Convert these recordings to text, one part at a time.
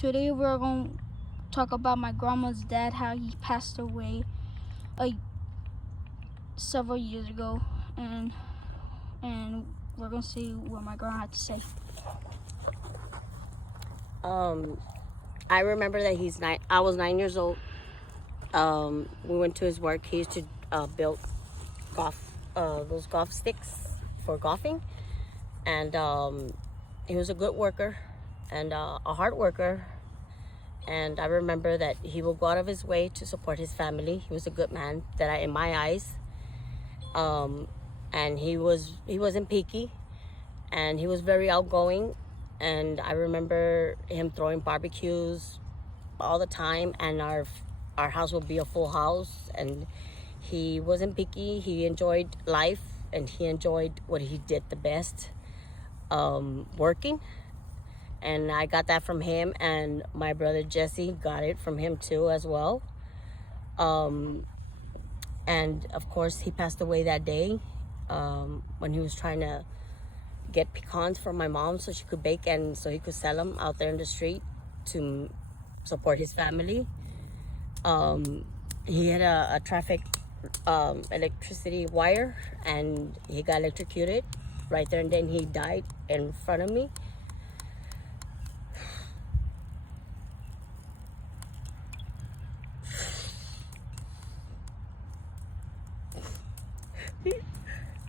Today we're going to talk about my grandma's dad, how he passed away several years ago, and we're going to see what my grandma had to say. I remember that I was 9 years old. We went to his work. He used to build those golf sticks for golfing, and he was a good worker and a hard worker. And I remember that he would go out of his way to support his family. He was a good man in my eyes. And he wasn't picky, and he was very outgoing. And I remember him throwing barbecues all the time, and our house would be a full house. And he wasn't picky. He enjoyed life, and he enjoyed what he did the best, working. And I got that from him, and my brother Jesse got it from him too as well. And of course, he passed away that day when he was trying to get pecans for my mom so she could bake and so he could sell them out there in the street to support his family. He had a traffic electricity wire, and he got electrocuted right there and then. He died in front of me.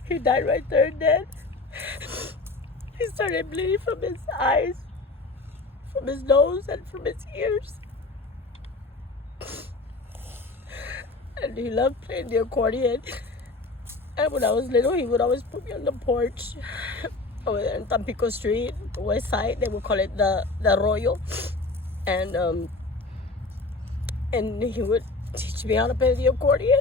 He died right there and then. He started bleeding from his eyes, from his nose, and from his ears. And he loved playing the accordion. And when I was little, he would always put me on the porch over there in Tampico Street, the west side. They would call it the Arroyo. And he would teach me how to play the accordion.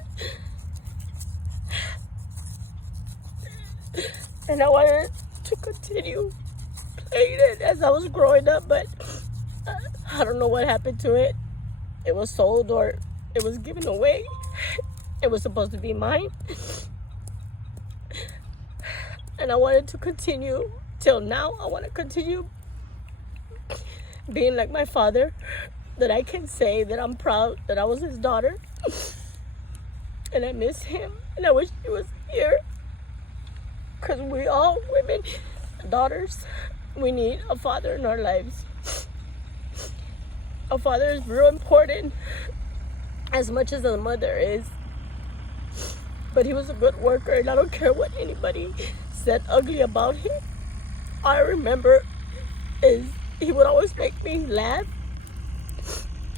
And I wanted to continue playing it as I was growing up, but I don't know what happened to it. It was sold or it was given away. It was supposed to be mine. And I wanted to continue till now. I want to continue being like my father, that I can say that I'm proud that I was his daughter. And I miss him, and I wish he was here. Because we all women, daughters, we need a father in our lives. A father is real important, as much as a mother is. But he was a good worker, and I don't care what anybody said ugly about him. All I remember is he would always make me laugh.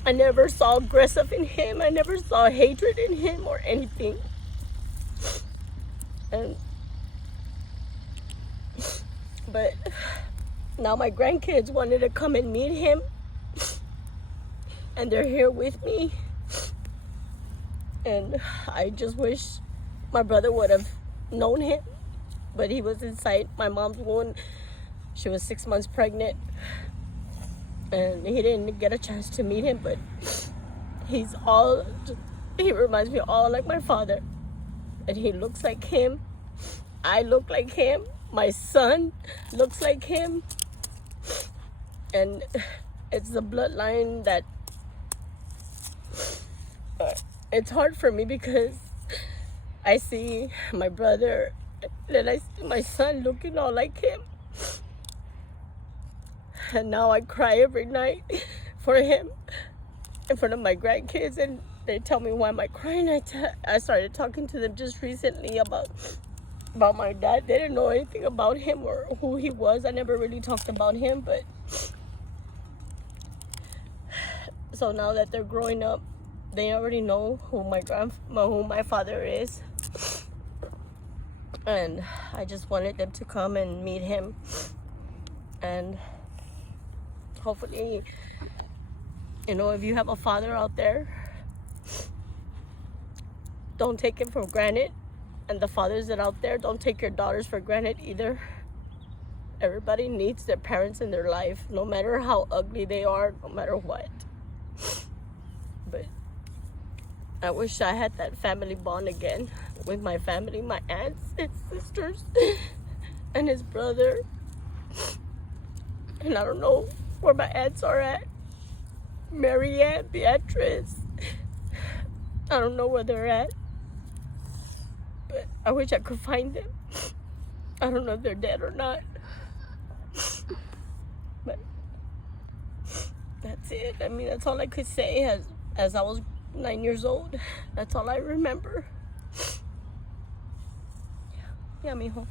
I never saw aggressive in him. I never saw hatred in him or anything. But now my grandkids wanted to come and meet him, and they're here with me. And I just wish my brother would have known him, but he was inside my mom's womb. She was 6 months pregnant, and he didn't get a chance to meet him, but he reminds me all like my father. And he looks like him. I look like him. My son looks like him. And it's the bloodline that it's hard for me, because I see my brother and I see my son looking all like him. And now I cry every night for him in front of my grandkids, and they tell me, why am I crying? I started talking to them just recently about my dad. They didn't know anything about him or who he was. I never really talked about him, but so now that they're growing up, they already know who my father is. And I just wanted them to come and meet him, and hopefully, if you have a father out there, don't take him for granted. And the fathers that are out there, don't take your daughters for granted either. Everybody needs their parents in their life, no matter how ugly they are, no matter what. But I wish I had that family bond again with my family, my aunts and sisters, and his brother. And I don't know where my aunts are at. Marianne, Beatrice. I don't know where they're at. But I wish I could find them. I don't know if they're dead or not. But that's it. I mean, that's all I could say as I was 9 years old. That's all I remember. Yeah, mijo.